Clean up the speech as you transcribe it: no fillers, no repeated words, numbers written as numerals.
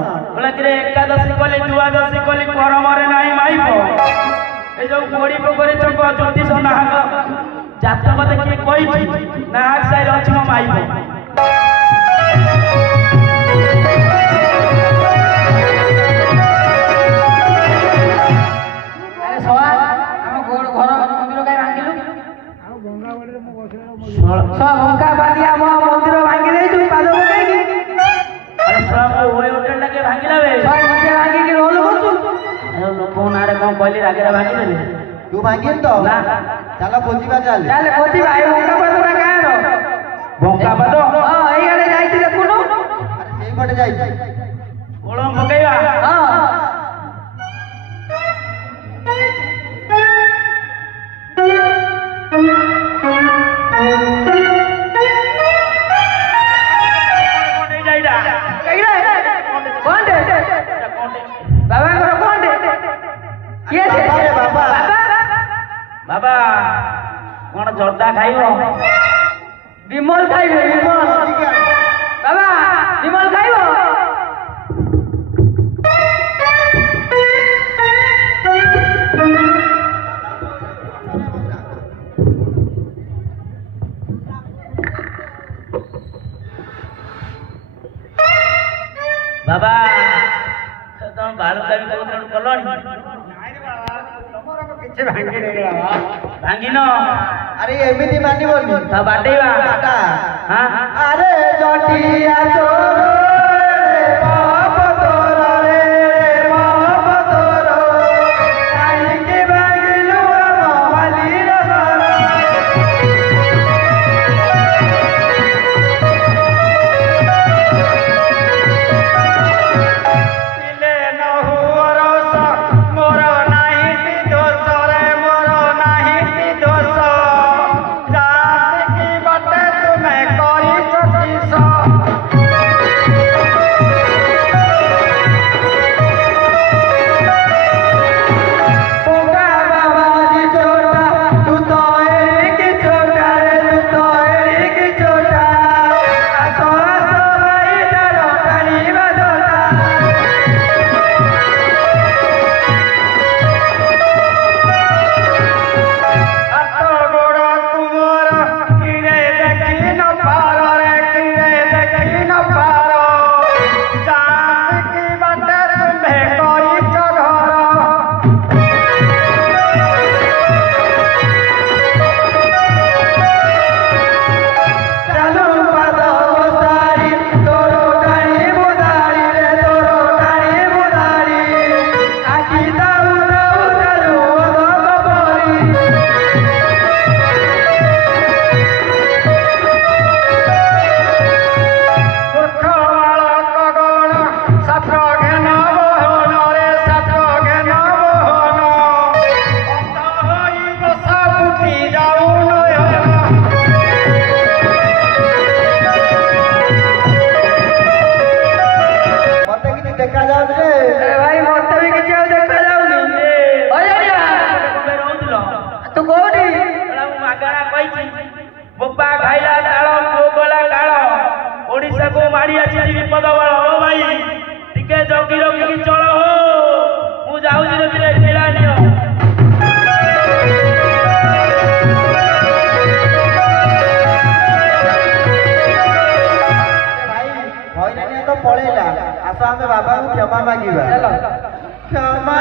एकादशी कली द्वादशी कली करमरे नहीं माइब ए जो गोड़ी पोखरी चंप ज्योतिष नाहक जातक देखिए कही नाहक साइड अच्छी मो माइब भंगा बादिया मंदिर भांगी दे तू पाद पकई अरे सब ओए होटल के भांगिला बे भाई मुझे भांगी के रोल होचु अरे लोक नारे कोन कहली रागेरा भांगी देले तू भांगिन तो ना चलो खोजिबा चल खोजिबा ए भंगा पादरा कारो भंगा पाद हां एई आड़े जाईती देखुनु अरे सेई पटे जाई ओळम पकईबा हां बाबा कौन जर्दा खाइबो विमल खाइबे विमल बाबा विमल खाइबो बाबा तुम बालुका भी कबूतर कलनी भांगी न अरे एमिति मानी बोली ता बाटेवा बाटा हां अरे जटिया चोर रे बाप तोर रे बाप तोर काई के भागिलु मोबाइल इले न हुरस मोर नाही दोष रे मोर नाही दोष जात की बटे तुम्हें करी चकीस କୋଉଠି ମୁଁ ମାଗଣା କହିଛି ବୋପା ଖାଇଲା ତାଳ ପୁଅ ଗଲା କାଳ ଓଡ଼ିଶାକୁ ମାଡ଼ି ଆସିଛି ବିପଦ ବଳ ଓ ଭାଇ ଟିକେ ଜଗି ରଖିକି ଚଳ ହୋ ମୁଁ ଯାଉଛି ରେ କିଳା ନିଅ ପଳେଇଲା ଆସ ଆମେ ବାବାଙ୍କୁ କ୍ଷମା ମାଗିବା କ୍ଷମା